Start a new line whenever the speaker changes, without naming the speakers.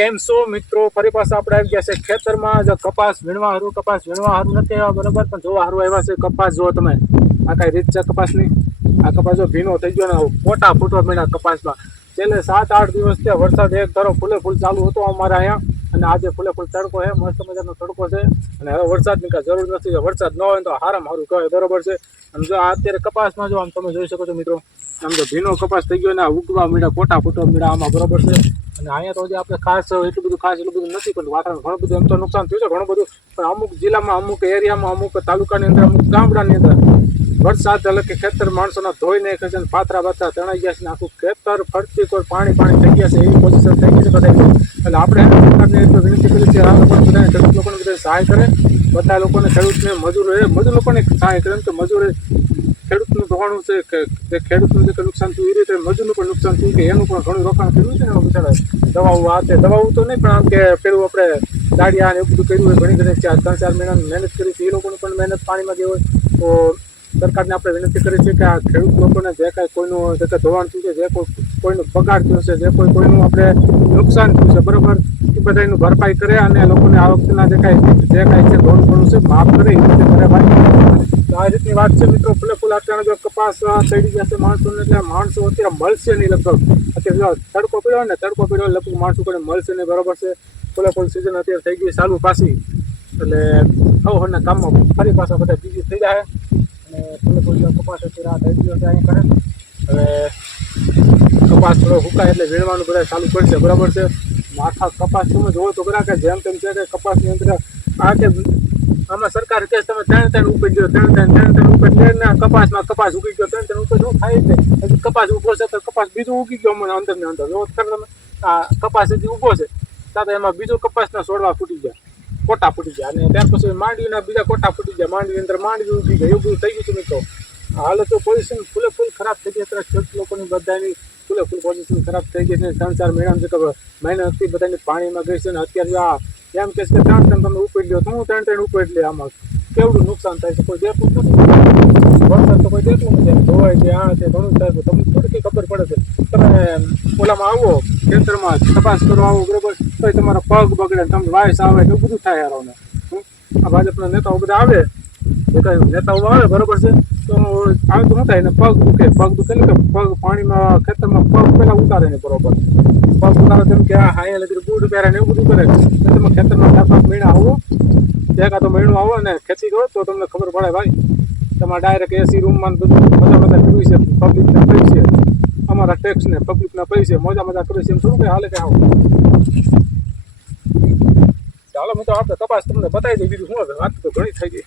કેમ છો મિત્રો? ફરી પાછા આપણે આવી ગયા છે ખેતરમાં. જો કપાસ વીણવા હારું, કપાસ વીણવા હારું નથી આવ્યા, બરાબર? પણ જોવા હારું આવ્યા છે કપાસ જો તમે. આ કઈ રીત છે કપાસની? આ કપાસ જો ભીનો થઈ ગયો ને મોટા ફૂટવા મળ્યા કપાસમાં. છેલ્લે સાત, આઠ દિવસ ત્યાં વરસાદ એક ધારો ફૂલે ફૂલ ચાલુ હતો અમારે અહીંયા. અને આજે ફૂલે ફૂલ તડકો છે, મસ્ત મજાનો તડકો છે. અને હવે વરસાદની કાંઈ જરૂર નથી. વરસાદ ન હોય તો હારામ હારું કહેવાય, બરોબર છે? અને જો અત્યારે કપાસમાં જો આમ તમે જોઈ શકો છો મિત્રો, આમ તો ભીનો કપાસ થઈ ગયો ને ઉગવા મીડા કોટા ફૂટવા મીડા આમાં, બરાબર છે? અને અહીંયા તો આપણે ખાસ એટલું બધું ખાસ એટલું બધું નથી, પણ વાતાવરણ ઘણું બધું એમ તો નુકસાન થયું છે, ઘણું બધું. પણ અમુક જિલ્લામાં, અમુક એરિયામાં, અમુક તાલુકાની અંદર, અમુક ગામડાની અંદર વરસાદ એટલે કે ખેતર માણસોના ધોઈ નાખે છે પાથરા બાથરા તણાઈ ગયા છે આખું ખેતર ફરતી કોઈ પાણી પાણી થઈ ગયા છે, એવી પોઝિશન થઈ ગઈ છે બધા એટલે આપણે સરકારને એટલું વિનંતી કરી છે આ લોકોને બધાને ખેડૂત લોકોને બધા સહાય કરે. બધા લોકોને ખેડૂતને મજૂર મજૂર લોકોને સહાય કરે કે મજૂર ખેડૂતનું ધોવાનું છે કે ખેડૂતનું જે નુકસાન થયું, એ રીતે મજૂરનું પણ નુકસાન થયું કે એનું પણ ઘણું રોકાણ કર્યું છે ને બિચારા દવાઓ આ તે દવાઓ તો નહીં, પણ આમ કે પેલું આપણે દાડિયા ને એવું બધું કર્યું હોય, ઘણી ઘણી ચાર ત્રણ ચાર મહિનાની મહેનત કરી છે, એ લોકોને પણ મહેનત પાણીમાં ગઈ હોય, તો સરકારને આપણે વિનંતી કરી છે કે આ ખેડૂત લોકોને જે કાંઈ કોઈનું જે કાંઈ ધોવાણ થયું છે, જે કોઈ કોઈનું બગાડ થયું છે, જે કોઈ કોઈનું આપણે નુકસાન થયું છે, બરાબર? એ બધા એનું ભરપાઈ કરે અને લોકોને આ વખતેના જે કાંઈ જે કાંઈ છે ઘણું ઘણું છે, માફ કરે, એ રીતે કરે ભાઈ. તો આ રીતની વાત છે મિત્રો. ફૂલે ફૂલ અત્યારે જો કપાસ ચડી જશે માણસોને, એટલે માણસો અત્યારે મળશે નહીં લગભગ. અત્યારે તડકો પીડ્યો ને, તડકો પીડ્યો લગભગ માણસો કોઈ મળશે નહીં, બરાબર છે. ફૂલે ફૂલ સિઝન અત્યારે થઈ ગઈ ચાલુ પાછી. એટલે હવના કામમાં ફરી પાછા બધા બીજી થઈ જાય. અને ફૂલે ફૂલ કપાસ અત્યારે આ થઈ ગયો છે અહીં કરે. હવે કપાસ થોડો હુકાય એટલે વીણવાનું બધા ચાલુ કરશે, બરાબર છે. આખા કપાસ તમે જોવો તો ખરા કે જેમ તેમ છે કે કપાસની અંદર આ કે આમાં સરકાર કહે તમે ત્રણ ત્રણ ઉપજ ગયો, ત્રણ ત્રણ ત્રણ ત્રણ ઉપજ લે કપાસમાં કપાસ ઉગી ગયો, ત્રણ ત્રણ ઉપજ થાય છે? કપાસ ઊભો છે, તો કપાસ બીજું ઉગી ગયો મને અંદર ને અંદર. જો તમે આ કપાસ હજી ઊભો છે સાથે એમાં બીજો કપાસના છોડવા ફૂટી ગયા, કોટા ફૂટી ગયા. અને ત્યાર પછી માંડવીના બીજા કોટા ફૂટી ગયા. માંડવી અંદર માંડવી ઉગી ગયા એવું બધું થઈ ગયું છે મિત્રો. હાલ તો પોઝિશન ફૂલે ફૂલ ખરાબ થઈ ગઈ અત્યારે ખેડૂત લોકોની બધાની ફૂલે ફૂલ પોઝિશન ખરાબ થઈ ગઈ છે. ત્રણ ચાર મહિનામાં ખબર કે હતી બધાની પાણીમાં ગઈ છે. અને અત્યારે આ એમ કે છે ત્રણ ત્રણ તમે ઉપડી લો તો હું ત્રણ ત્રણ ઉપડી લે આમાં. કેવડું નુકસાન થાય છે? કોઈ દેતું નથી. વરસાદ તો કોઈ દેતું નથી. ધોવાય છે આ છે, ઘણું થાય છે. તમને થોડી કઈ ખબર પડે છે. તમે ઓલામાં આવો, ખેતરમાં તપાસ કરવા આવો, બરોબર? તો તમારા પગ બગડે ને તમે વાયસ આવે તો બધું થાય યારોને? આ ભાજપના નેતાઓ બધા આવે. જે કાંઈ આવે, બરોબર છે? તો આવે તો થાય પગ દુખે પગ દુખે કે પગ પાણીમાં, ખેતરમાં પગ પહેલાં ઉતારે ને બરોબર. પગ તેમ કે આ હાયા બૂટ પહેરે ને એવું બધું કરે. તમે ખેતરમાં ચાર પાંચ આવો એક તો મહિનો આવો ને ખેતી કરો, તો તમને ખબર પડે ભાઈ, તમારે ડાયરેક્ટ એસી રૂમમાં બધું બધા બધા કરવી છે પબ્લિકના પૈસે. અમારા ટેક્સ પબ્લિકના પૈસે, મજા મજા કરવી છે, એમ થોડું કે હાલે કે આવો. ચાલો મિત્રો આપણે તપાસ તમને બતાવી દઉં, બીજું શું વાત તો ઘણી થઈ ગઈ.